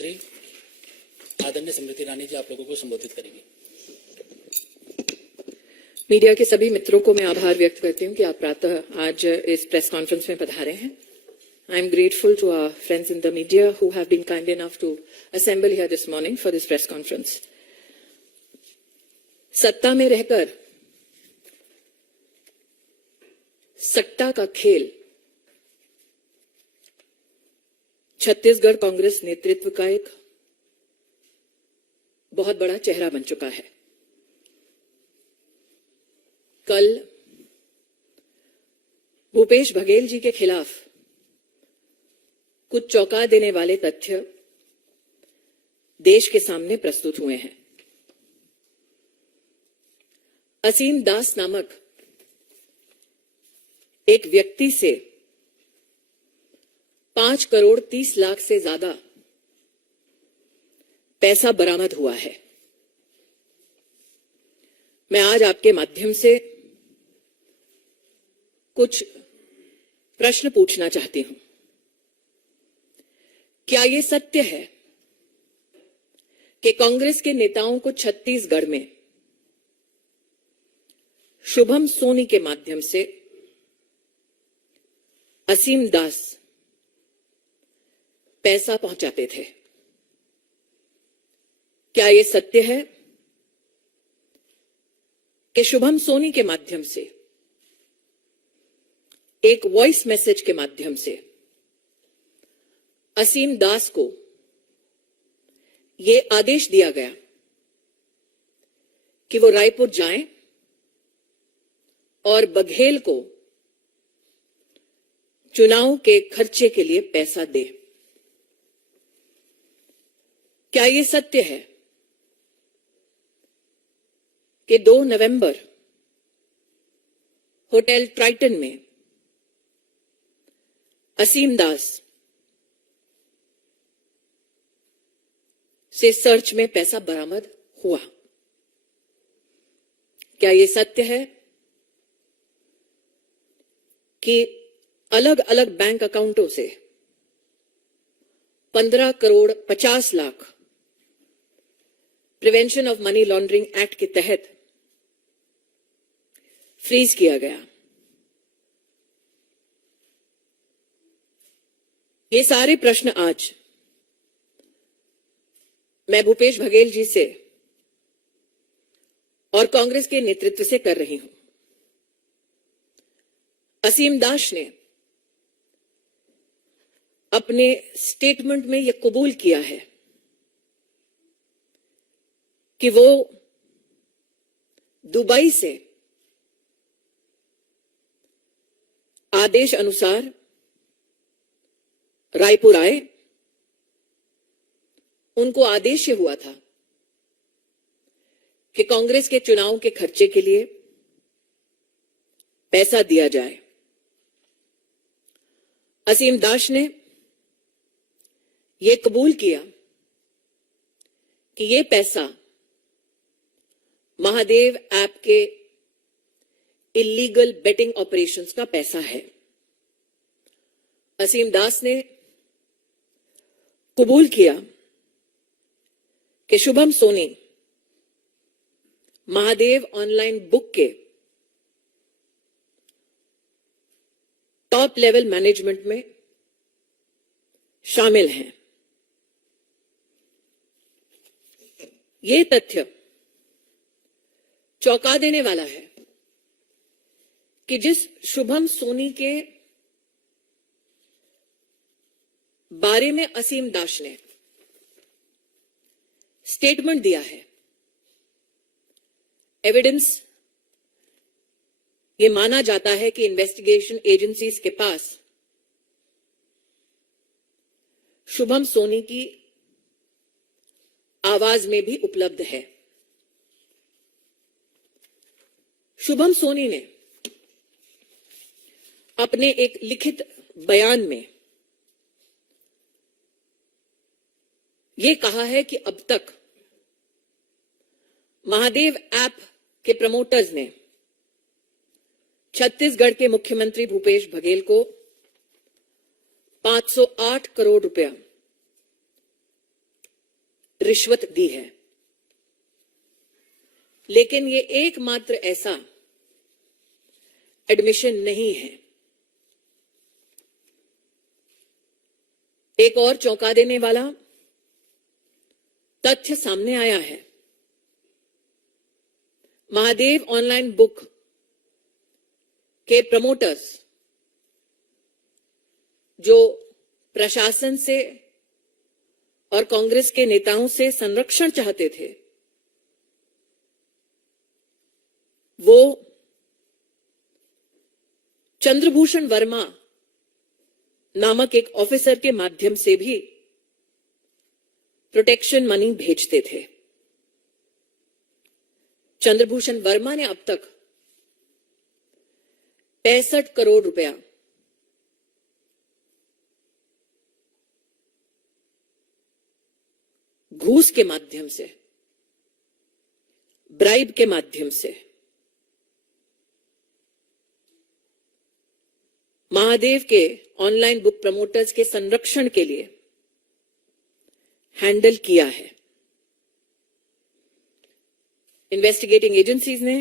मंत्री आदरणीय स्मृति ईरानी जी आप लोगों को संबोधित करेंगी। मीडिया के सभी मित्रों को मैं आभार व्यक्त करती हूं कि आप प्रातः आज इस प्रेस कॉन्फ्रेंस में पधारे हैं। I am grateful to our friends in the media who have been kind enough to assemble here this morning for this press conference. सत्ता में रहकर सट्टा का खेल छत्तीसगढ़ कांग्रेस नेतृत्व का एक बहुत बड़ा चेहरा बन चुका है। कल भूपेश बघेल जी के खिलाफ कुछ चौंका देने वाले तथ्य देश के सामने प्रस्तुत हुए हैं। असीम दास नामक एक व्यक्ति से 5 करोड़ 30 लाख से ज्यादा पैसा बरामद हुआ है। मैं आज आपके माध्यम से कुछ प्रश्न पूछना चाहती हूं। क्या यह सत्य है कि कांग्रेस के नेताओं को छत्तीसगढ़ में शुभम सोनी के माध्यम से असीम दास पैसा पहुंचाते थे? क्या यह सत्य है कि शुभम सोनी के माध्यम से एक वॉइस मैसेज के माध्यम से असीम दास को यह आदेश दिया गया कि वो रायपुर जाएं और बघेल को चुनाव के खर्चे के लिए पैसा दे? क्या यह सत्य है कि 2 नवंबर होटल ट्राइटन में असीम दास से सर्च में पैसा बरामद हुआ? क्या यह सत्य है कि अलग अलग बैंक अकाउंटों से 15 crore 50 lakh prevention of money laundering act के तहत फ्रीज किया गया? ये सारे प्रश्न आज मैं भूपेश बघेल जी से और कांग्रेस के नेतृत्व से कर रही हूं। असीम दास ने अपने स्टेटमेंट में यह कबूल किया है कि वो दुबई से आदेश अनुसार रायपुर आए। उनको आदेश ये हुआ था कि कांग्रेस के चुनाव के खर्चे के लिए पैसा दिया जाए। असीम दास ने यह कबूल किया कि यह पैसा महादेव ऐप के इलीगल बेटिंग ऑपरेशंस का पैसा है। असीम दास ने कबूल किया कि शुभम सोनी महादेव ऑनलाइन बुक के टॉप लेवल मैनेजमेंट में शामिल हैं। यह तथ्य चौंका देने वाला है कि जिस शुभम सोनी के बारे में असीम दास ने स्टेटमेंट दिया है, एविडेंस ये माना जाता है कि इन्वेस्टिगेशन एजेंसीज के पास शुभम सोनी की आवाज में भी उपलब्ध है। शुभम सोनी ने अपने एक लिखित बयान में यह कहा है कि अब तक महादेव ऐप के प्रमोटर्स ने छत्तीसगढ़ के मुख्यमंत्री भूपेश बघेल को 508 करोड़ रुपया रिश्वत दी है। लेकिन ये एकमात्र ऐसा एडमिशन नहीं है। एक और चौंका देने वाला तथ्य सामने आया है। महादेव ऑनलाइन बुक के प्रमोटर्स जो प्रशासन से और कांग्रेस के नेताओं से संरक्षण चाहते थे, वो चंद्रभूषण वर्मा नामक एक ऑफिसर के माध्यम से भी प्रोटेक्शन मनी भेजते थे। चंद्रभूषण वर्मा ने अब तक 65 करोड़ रुपया घूस के माध्यम से, ब्राइब के माध्यम से महादेव के ऑनलाइन बुक प्रमोटर्स के संरक्षण के लिए हैंडल किया है। इन्वेस्टिगेटिंग एजेंसीज ने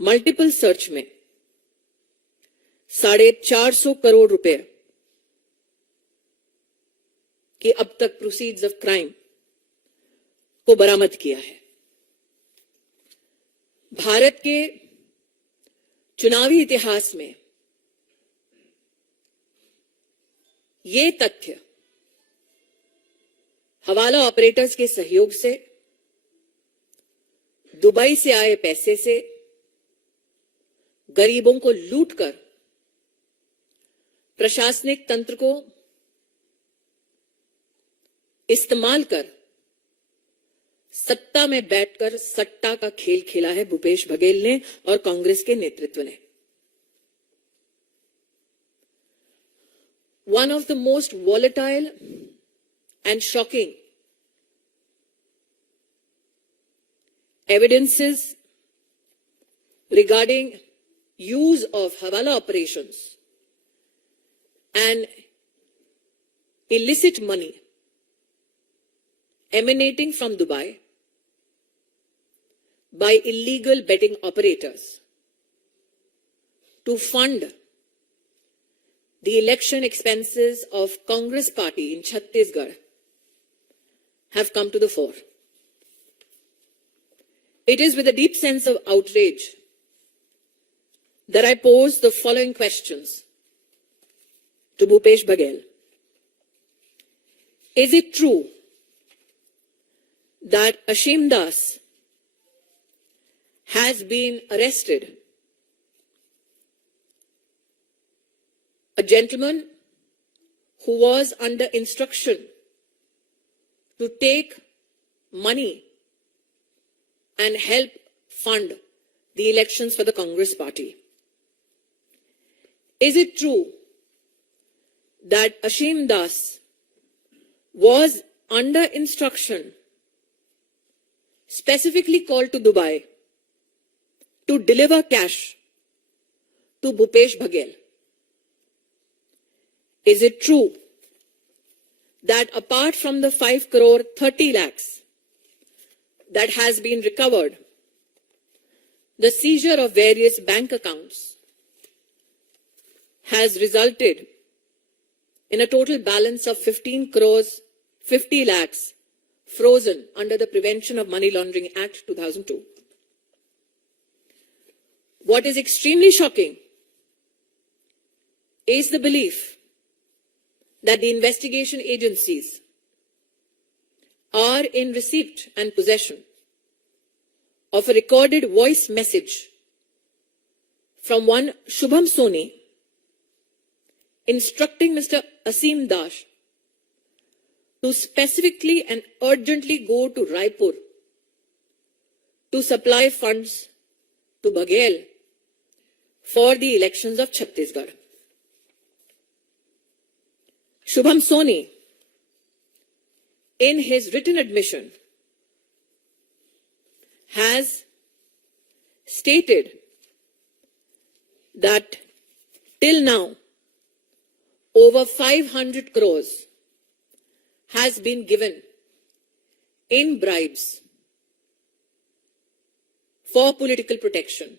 मल्टीपल सर्च में 450 करोड़ रुपए की अब तक प्रोसीड्स ऑफ क्राइम को बरामद किया है। भारत के चुनावी इतिहास में ये तथ्य हवाला ऑपरेटर्स के सहयोग से, दुबई से आए पैसे से गरीबों को लूटकर प्रशासनिक तंत्र को इस्तेमाल कर सत्ता में बैठकर सट्टा का खेल खेला है भूपेश बघेल ने और कांग्रेस के नेतृत्व ने। One of the most volatile and shocking evidences regarding use of Hawala operations and illicit money emanating from Dubai by illegal betting operators to fund the election expenses of Congress party in Chhattisgarh have come to the fore. It is with a deep sense of outrage that I pose the following questions to Bhupesh Baghel. Is it true that Ashim Das has been arrested? A gentleman who was under instruction to take money and help fund the elections for the Congress party. Is it true that Ashim Das was under instruction, specifically called to Dubai, to deliver cash to Bhupesh Baghel? Is it true that apart from the 5 crore 30 lakhs that has been recovered, the seizure of various bank accounts has resulted in a total balance of 15 crores 50 lakhs frozen under the Prevention of Money Laundering Act 2002? What is extremely shocking is the belief that the investigation agencies are in receipt and possession of a recorded voice message from one Shubham Soni instructing Mr. Asim Das to specifically and urgently go to Raipur to supply funds to Baghel for the elections of Chhattisgarh. Shubham Soni, in his written admission, has stated that till now, over 500 crores has been given in bribes for political protection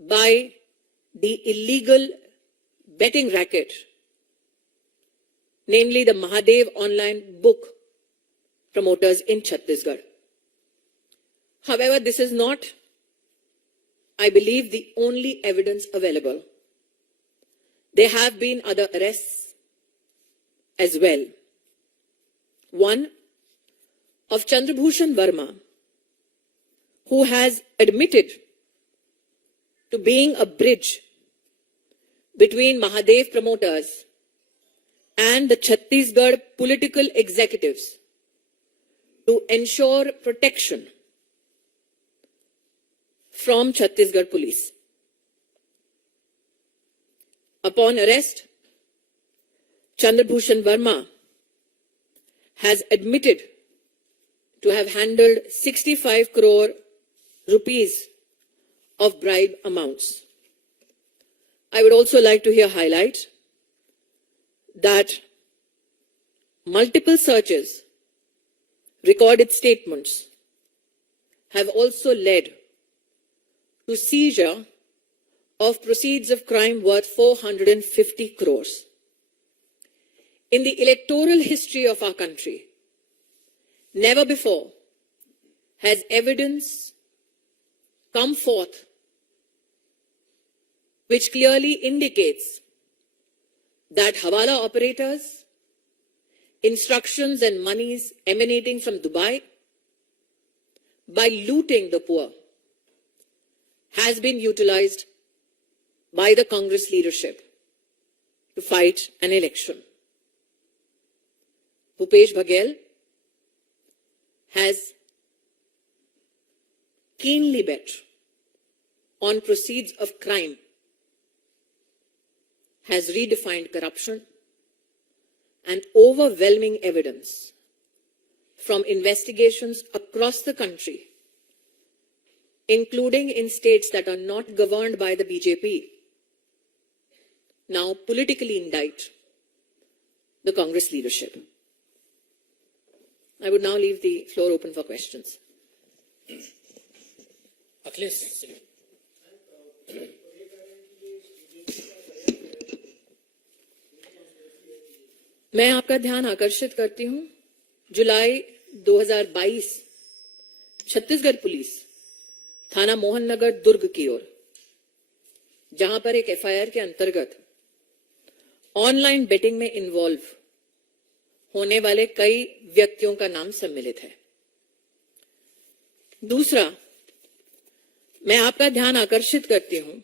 by the illegal betting racket, namely the Mahadev online book promoters in Chhattisgarh. However, this is not, I believe, the only evidence available. There have been other arrests as well. One of Chandrabhushan Verma, who has admitted to being a bridge between Mahadev promoters and the Chhattisgarh political executives to ensure protection from Chhattisgarh police. Upon arrest, Chandrabhushan Verma has admitted to have handled 65 crore rupees of bribe amounts. I would also like to here highlight that multiple searches, recorded statements have also led to seizure of proceeds of crime worth 450 crores. In the electoral history of our country, never before has evidence come forth which clearly indicates that Hawala operators, instructions and monies emanating from Dubai by looting the poor has been utilized by the Congress leadership to fight an election. Bhupesh Baghel has keenly bet on proceeds of crime, has redefined corruption, and overwhelming evidence from investigations across the country, including in states that are not governed by the BJP, now politically indict the Congress leadership. I would now leave the floor open for questions. Akhilesh, मैं आपका ध्यान आकर्षित करती हूं, जुलाई 2022 Chhattisgarh police थाना मोहन नगर दुर्ग की ओर, जहां पर एक एफआईआर के अंतर्गत ऑनलाइन बेटिंग में इन्वॉल्व होने वाले कई व्यक्तियों का नाम सम्मिलित है। दूसरा, मैं आपका ध्यान आकर्षित करती हूं,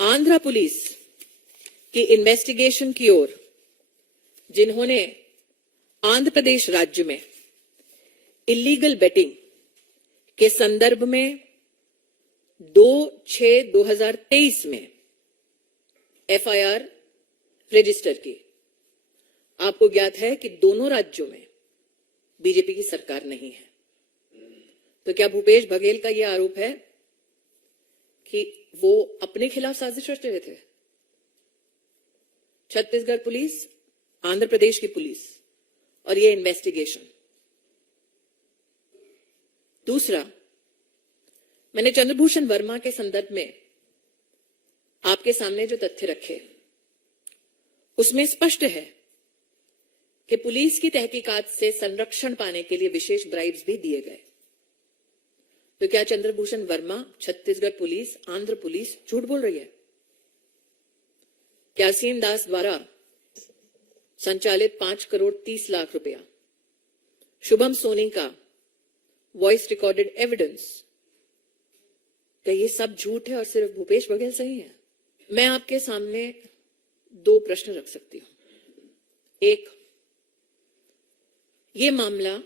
आंध्र पुलिस की इन्वेस्टिगेशन की ओर, जिन्होंने आंध्र प्रदेश राज्य में इलीगल बेटिंग के संदर्भ में 2/6/2023 में एफआईआर रजिस्टर की। आपको ज्ञात है कि दोनों राज्यों में बीजेपी की सरकार नहीं है। तो क्या भूपेश बघेल का यह आरोप है कि वो अपने खिलाफ साजिश रच रहे थे? छत्तीसगढ़ पुलिस, आंध्र प्रदेश की पुलिस और ये इन्वेस्टिगेशन। दूसरा, मैंने चंद्रभूषण वर्मा के संदर्भ में आपके सामने जो तथ्य रखे, उसमें स्पष्ट है कि पुलिस की तहकीकात से संरक्षण पाने के लिए विशेष ब्राइब्स भी दिए गए। तो क्या चंद्रभूषण वर्मा, छत्तीसगढ़ पुलिस, आंध्र पुलिस झूठ बोल रही है? क्या सीएम दास द्वारा संचालित 5 करोड़ 30 लाख रुपया, शुभम सोनी का वॉइस रिकॉर्डेड एविडेंस, क्या ये सब झूठ है और सिर्फ भूपेश बघेल सही है? मैं आपके सामने 2 प्रश्न रख सकती हूं। एक, ये मामला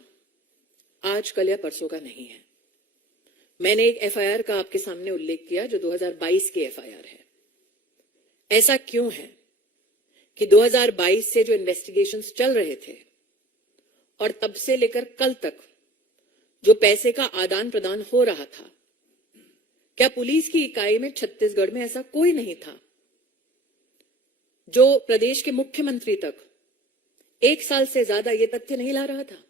आज कल या परसों का नहीं है। मैंने एक एफआईआर का आपके सामने उल्लेख किया जो 2022 की एफआईआर है। ऐसा क्यों है कि 2022 से जो इन्वेस्टिगेशंस चल रहे थे और तब से लेकर कल तक जो पैसे का आदान प्रदान हो रहा था, क्या पुलिस की इकाई में छत्तीसगढ़ में ऐसा कोई नहीं था जो प्रदेश के मुख्यमंत्री तक 1 साल से ज्यादा ये तथ्य नहीं ला रहा था।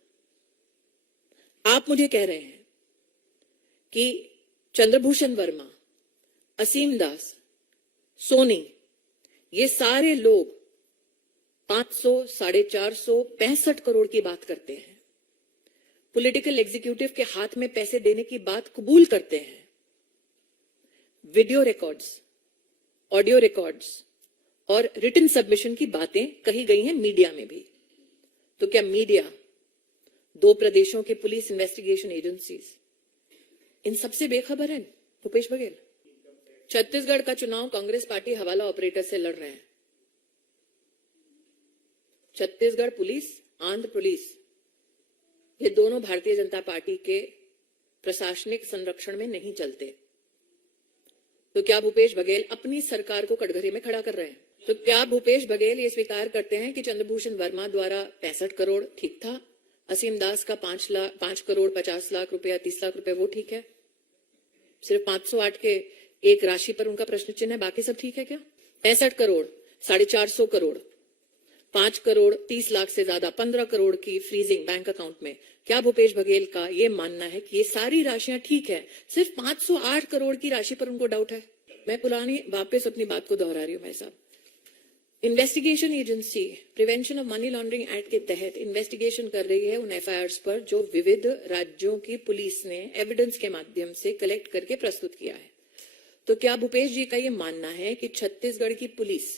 आप मुझे कह रहे हैं कि चंद्रभूषण वर्मा, असीम दास, सोनी, ये सारे लोग 500, 450, 65 करोड़ की बात करते हैं, पॉलिटिकल एग्जीक्यूटिव के हाथ में पैसे देने की बात कबूल करते हैं, वीडियो रिकॉर्ड्स, ऑडियो रिकॉर्ड्स और रिटन सबमिशन की बातें कही गई हैं मीडिया में भी। तो क्या मीडिया, 2 प्रदेशों की पुलिस इन्वेस्टिगेशन एजेंसीज इन सबसे बेखबर है? भूपेश बघेल, छत्तीसगढ़ का चुनाव कांग्रेस पार्टी हवाला ऑपरेटर से लड़ रहे हैं। छत्तीसगढ़ पुलिस, आंध्र पुलिस, ये दोनों भारतीय जनता पार्टी के प्रशासनिक संरक्षण में नहीं चलते। तो क्या भूपेश बघेल अपनी सरकार को कटघरे में खड़ा कर रहे हैं? तो क्या भूपेश बघेल ये स्वीकार करते हैं कि चंद्रभूषण वर्मा द्वारा 65 करोड़ ठीक था, असीम दास का 5 करोड़ 50 लाख रुपया, 30 लाख रुपया वो ठीक है, सिर्फ 508 के एक राशि पर उनका प्रश्न चिन्ह है, बाकी सब ठीक है क्या? 65 करोड़, 450 करोड़, 5 करोड़ 30 लाख से ज्यादा, 15 करोड़ की फ्रीजिंग बैंक अकाउंट में। क्या भूपेश बघेल का ये मानना है कि ये सारी राशियां ठीक है, सिर्फ 508 करोड़ की राशि पर उनको डाउट है? मैं पुरानी वापस अपनी बात को दोहरा रही हूं भाई साहब। Investigation agency prevention of money laundering act के तहत इन्वेस्टिगेशन कर रही है उन एफआईआर्स पर जो विविध राज्यों की पुलिस ने एविडेंस के माध्यम से कलेक्ट करके प्रस्तुत किया है। तो क्या भूपेश जी का ये मानना है कि छत्तीसगढ़ की पुलिस,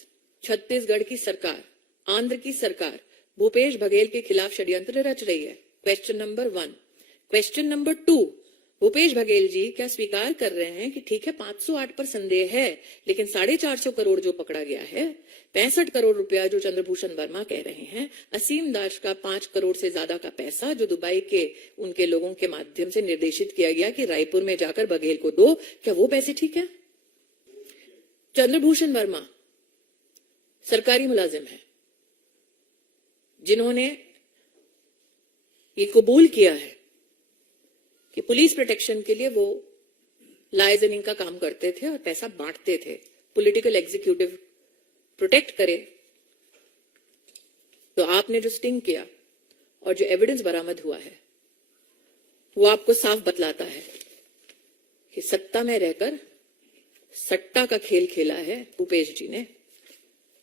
छत्तीसगढ़ की सरकार, आंध्र की सरकार भूपेश बघेल के खिलाफ षड्यंत्र रच रही है? Question number 1। Question number 2, Bhupesh Baghel ji क्या स्वीकार कर रहे हैं कि ठीक है 508 पर संदेह है, लेकिन 450 करोड़ जो पकड़ा गया है, 65 करोड़ रुपया जो चंद्रभूषण वर्मा कह रहे हैं, असीम दास का 5 करोड़ से ज्यादा का पैसा जो दुबई के उनके लोगों के माध्यम से निर्देशित किया गया कि रायपुर में जाकर बघेल को दो, क्या वो पैसे ठीक है? चंद्रभूषण वर्मा सरकारी मुलाजिम है जिन्होंने ये कबूल किया है कि पुलिस प्रोटेक्शन के लिए वो लाइजनिंग का काम करते थे और पैसा बांटते थे, पॉलिटिकल एग्जीक्यूटिव प्रोटेक्ट करे। तो आपने जो स्टिंग किया और जो एविडेंस बरामद हुआ है वो आपको साफ बतलाता है कि सत्ता में रहकर सट्टा का खेल खेला है भूपेश जी ने,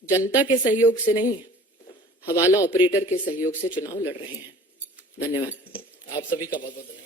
जनता के सहयोग से नहीं, हवाला ऑपरेटर के सहयोग से चुनाव लड़ रहे हैं। धन्यवाद। आप सभी का बहुत बहुत धन्यवाद।